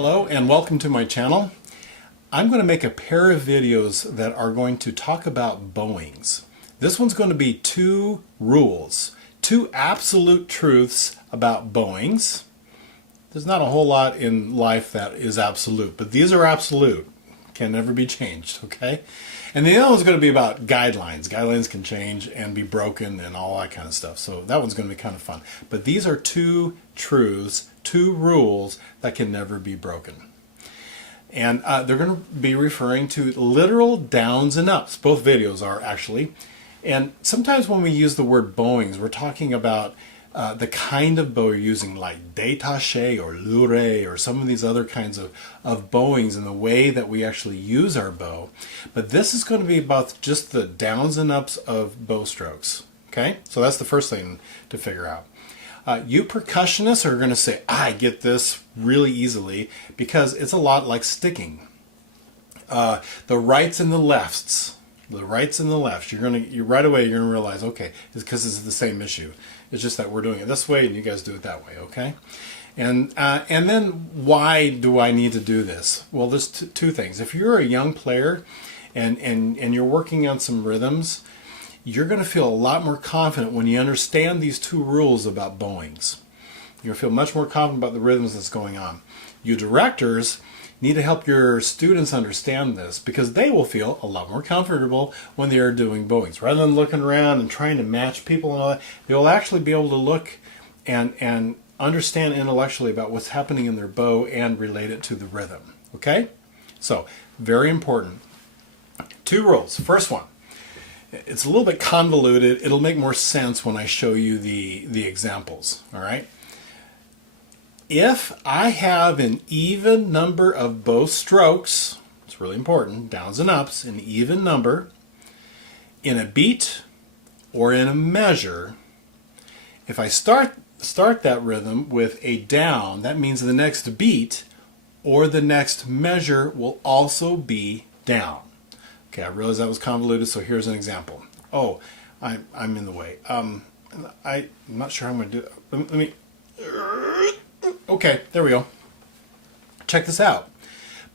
Hello and welcome to my channel. I'm going to make a pair of videos that are going to talk about Bowings. This one's going to be two rules, two absolute truths about Bowings. There's not a whole lot in life that is absolute, but these are absolute. Can never be changed, okay? And the other one's going to be about guidelines. Guidelines can change and be broken and all that kind of stuff. So that one's going to be kind of fun. But these are two truths, two rules that can never be broken. And they're going to be referring to literal downs and ups. Both videos are actually. And sometimes when we use the word Bowings, we're talking about the kind of bow you're using, like détaché or louré or some of these other kinds of bowings and the way that we actually use our bow. But this is going to be about just the downs and ups of bow strokes. Okay, so that's the first thing to figure out. You percussionists are going to say, I get this really easily because it's a lot like sticking. The rights and the lefts. The rights and the lefts, you right away you're gonna realize, okay, it's because it's the same issue. It's just that we're doing it this way and you guys do it that way, okay? And then why do I need to do this? Well, there's two things. If you're a young player and you're working on some rhythms, you're gonna feel a lot more confident when you understand these two rules about bowings. You're gonna feel much more confident about the rhythms that's going on. You directors need to help your students understand this because they will feel a lot more comfortable when they are doing bowings. Rather than looking around and trying to match people and all that, they will actually be able to look and understand intellectually about what's happening in their bow and relate it to the rhythm. Okay? So, very important. Two rules. First one. It's a little bit convoluted. It'll make more sense when I show you the examples. All right? If I have an even number of bow strokes, it's really important, downs and ups, an even number, in a beat or in a measure, if I start that rhythm with a down, that means the next beat or the next measure will also be down. Okay, I realize that was convoluted, so here's an example. Oh, I'm in the way. I'm not sure how I'm going to do it. Let me... Okay, there we go. Check this out.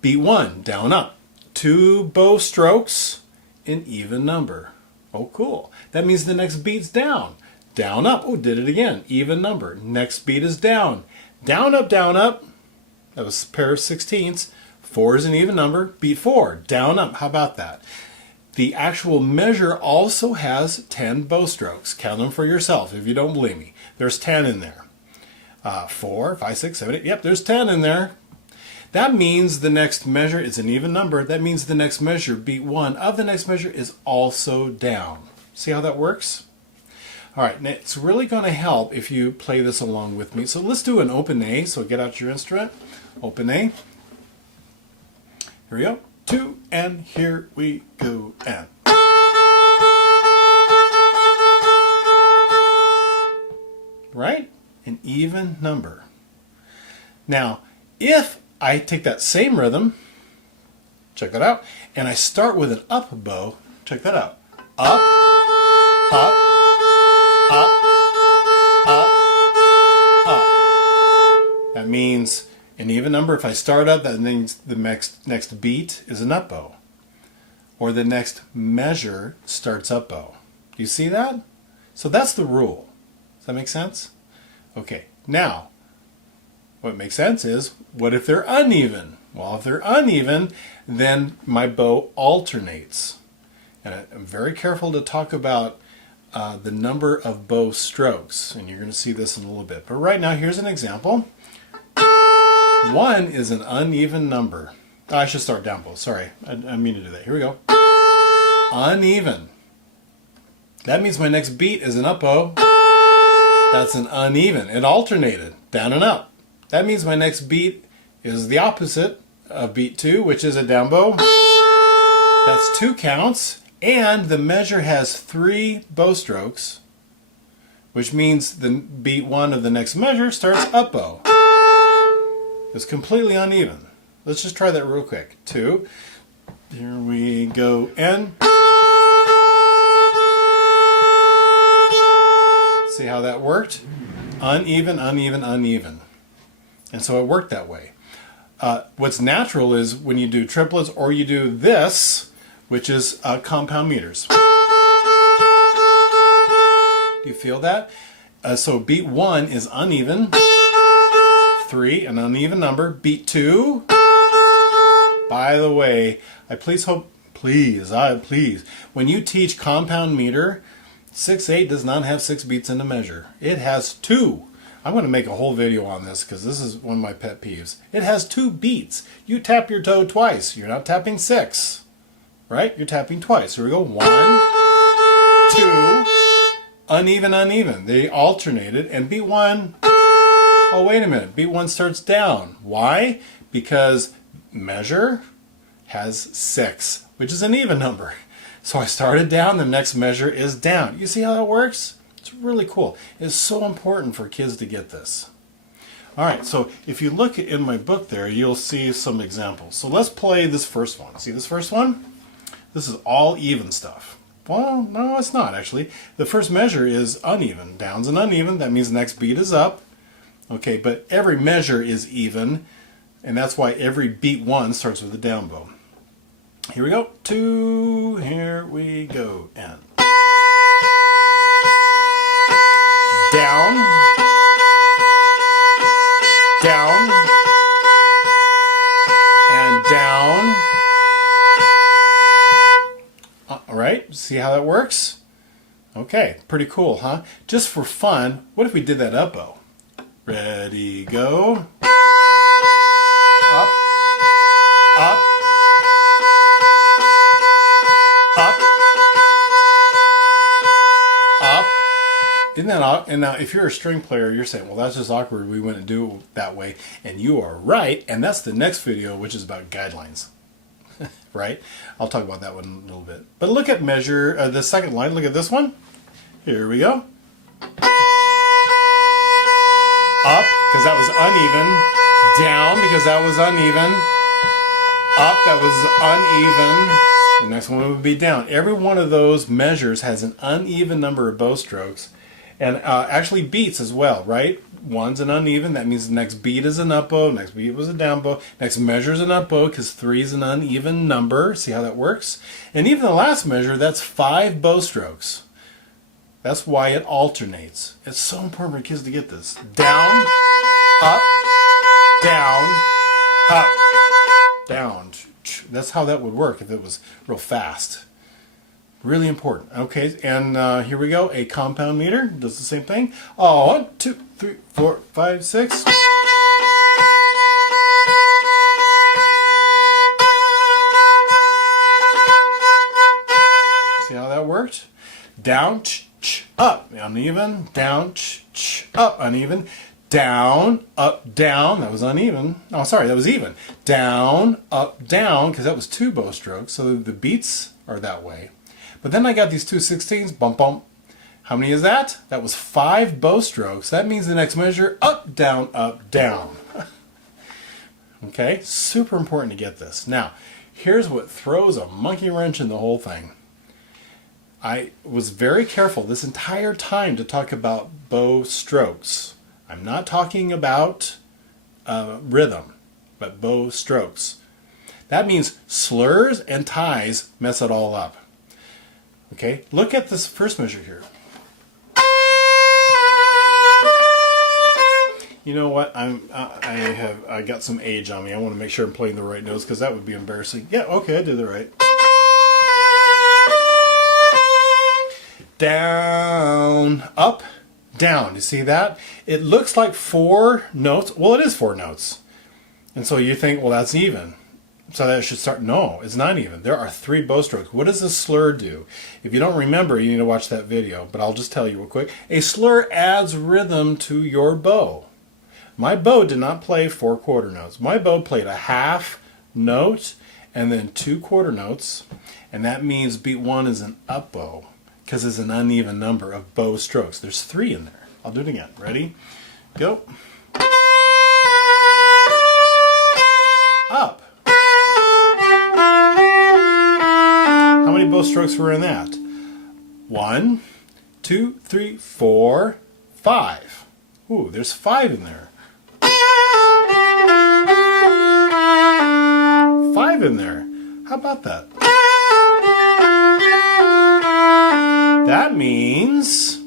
Beat 1, down, up. 2 bow strokes in even number. Oh, cool. That means the next beat's down. Down, up. Oh, did it again. Even number. Next beat is down. Down, up, down, up. That was a pair of 16ths. 4 is an even number. Beat 4, down, up. How about that? The actual measure also has 10 bow strokes. Count them for yourself if you don't believe me. There's 10 in there. 4, 5, 6, 7, 8. Yep, there's 10 in there. That means the next measure is an even number. That means the next measure, beat 1 of the next measure, is also down. See how that works? All right, now it's really going to help if you play this along with me. So let's do an open A. So get out your instrument. Open A. Here we go. 2, and here we go. And. Right? An even number. Now, if I take that same rhythm, check that out, and I start with an up bow, check that out. Up, up, up, up, up. That means an even number. If I start up, that means the next beat is an up bow. Or the next measure starts up bow. Do you see that? So that's the rule. Does that make sense? Okay, now, what makes sense is, what if they're uneven? Well, if they're uneven, then my bow alternates. And I'm very careful to talk about the number of bow strokes, and you're going to see this in a little bit. But right now, here's an example. 1 is an uneven number. Oh, I should start down bow. Sorry, I didn't mean to do that. Here we go. Uneven. That means my next beat is an up bow. That's an uneven. It alternated, down and up. That means my next beat is the opposite of beat 2, which is a down bow. That's 2 counts, and the measure has 3 bow strokes, which means the beat 1 of the next measure starts up bow. It's completely uneven. Let's just try that real quick. 2. Here we go, and... See how that worked? Uneven, uneven, uneven. And so it worked that way. What's natural is when you do triplets or you do this, which is compound meters. Do you feel that? So beat 1 is uneven. 3, an uneven number. Beat 2. By the way, please, when you teach compound meter, 6/8 does not have 6 beats in the measure. It has 2. I'm going to make a whole video on this because this is one of my pet peeves. It has 2 beats. You tap your toe twice. You're not tapping 6, right? You're tapping twice. Here we go. 1, 2, uneven, uneven. They alternated, and beat 1. Oh, wait a minute. Beat 1 starts down. Why? Because measure has 6, which is an even number. So I started down, the next measure is down. You see how that works? It's really cool. It's so important for kids to get this. All right, so if you look in my book there, you'll see some examples. So let's play this first one. See this first one? This is all even stuff. Well, no, it's not actually. The first measure is uneven. Down's an uneven. That means the next beat is up. Okay, but every measure is even, and that's why every beat 1 starts with a down bow. Here we go. 2, here we go, and down, down, and down. All right, see how that works? Okay, pretty cool, huh? Just for fun, what if we did that up bow? Ready, go. Up, up, up, up. Isn't that odd? And now if you're a string player, you're saying, well, that's just awkward. We wouldn't do it that way. And you are right. And that's the next video, which is about guidelines. Right? I'll talk about that one in a little bit. But look at measure, the second line. Look at this one. Here we go. Up, because that was uneven. Down, because that was uneven. Up, that was uneven. The next one would be down. Every one of those measures has an uneven number of bow strokes. And actually beats as well, right? 1's an uneven. That means the next beat is an up bow. Next beat was a down bow. Next measure is an up bow because 3 is an uneven number. See how that works? And even the last measure, that's 5 bow strokes. That's why it alternates. It's so important for kids to get this. Down, up, down, up, down. That's how that would work if it was real fast. Really important. Okay, and here we go. A compound meter does the same thing. Oh, 1, 2, 3, 4, 5, 6. See how that worked? Down, up, uneven, down, up, uneven, down, up, down, that was uneven. Oh, sorry, that was even. Down, up, down, because that was 2 bow strokes, so the beats are that way. But then I got these 2 16s, bump, bump. How many is that? That was 5 bow strokes. That means the next measure, up, down, up, down. Okay, super important to get this. Now, here's what throws a monkey wrench in the whole thing. I was very careful this entire time to talk about bow strokes. I'm not talking about rhythm, but bow strokes. That means slurs and ties mess it all up. Okay, look at this first measure here. You know what? I got some age on me. I want to make sure I'm playing the right notes because that would be embarrassing. Yeah, okay, I did it right. Down, up, down. You see that? It looks like 4 notes. Well, it is 4 notes. And so you think, well, that's even. So that should start. No, it's not even. There are 3 bow strokes. What does a slur do? If you don't remember, you need to watch that video. But I'll just tell you real quick. A slur adds rhythm to your bow. My bow did not play 4 quarter notes. My bow played a half note and then 2 quarter notes. And that means beat 1 is an up bow because it's an uneven number of bow strokes. There's 3 in there. I'll do it again. Ready? Go. Up. How many bow strokes were in that? 1, 2, 3, 4, 5. Ooh, there's 5 in there. 5 in there. How about that? That means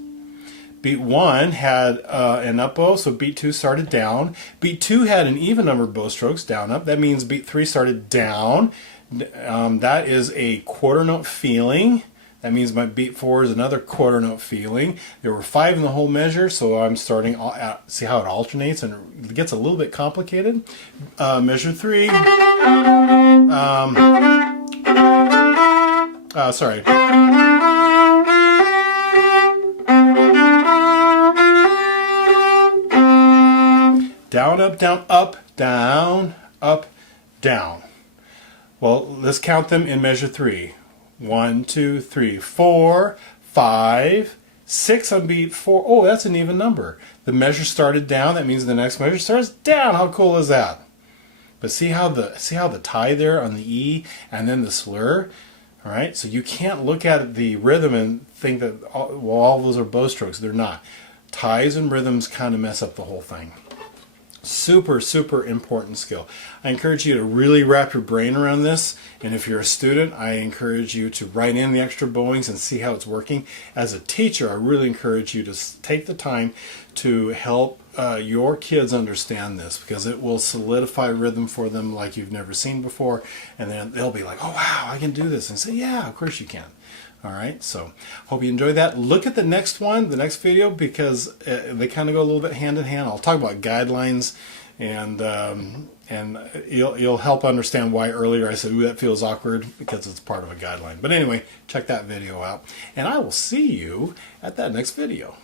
beat 1 had an up bow, so beat 2 started down. Beat 2 had an even number of bow strokes, down up. That means beat 3 started down. That is a quarter note feeling. That means my beat 4 is another quarter note feeling. There were 5 in the whole measure, so I'm starting out. See how it alternates and it gets a little bit complicated. Measure 3. Sorry. Down, up, down, up, down, up, down. Well, let's count them in measure 3. 1, 2, 3, 4, 5, 6 on beat 4. Oh, that's an even number. The measure started down. That means the next measure starts down. How cool is that? But see how the tie there on the E and then the slur? All right, so you can't look at the rhythm and think that all those are bow strokes. They're not. Ties and rhythms kind of mess up the whole thing. Super, super important skill. I encourage you to really wrap your brain around this. And if you're a student, I encourage you to write in the extra bowings and see how it's working. As a teacher, I really encourage you to take the time to help your kids understand this, because it will solidify rhythm for them like you've never seen before. And then they'll be like, oh, wow, I can do this. And say, yeah, of course you can. All right, so hope you enjoyed that. Look at the next one, the next video, because they kind of go a little bit hand in hand. I'll talk about guidelines, and you'll help understand why earlier I said, ooh, that feels awkward, because it's part of a guideline. But anyway, check that video out, and I will see you at that next video.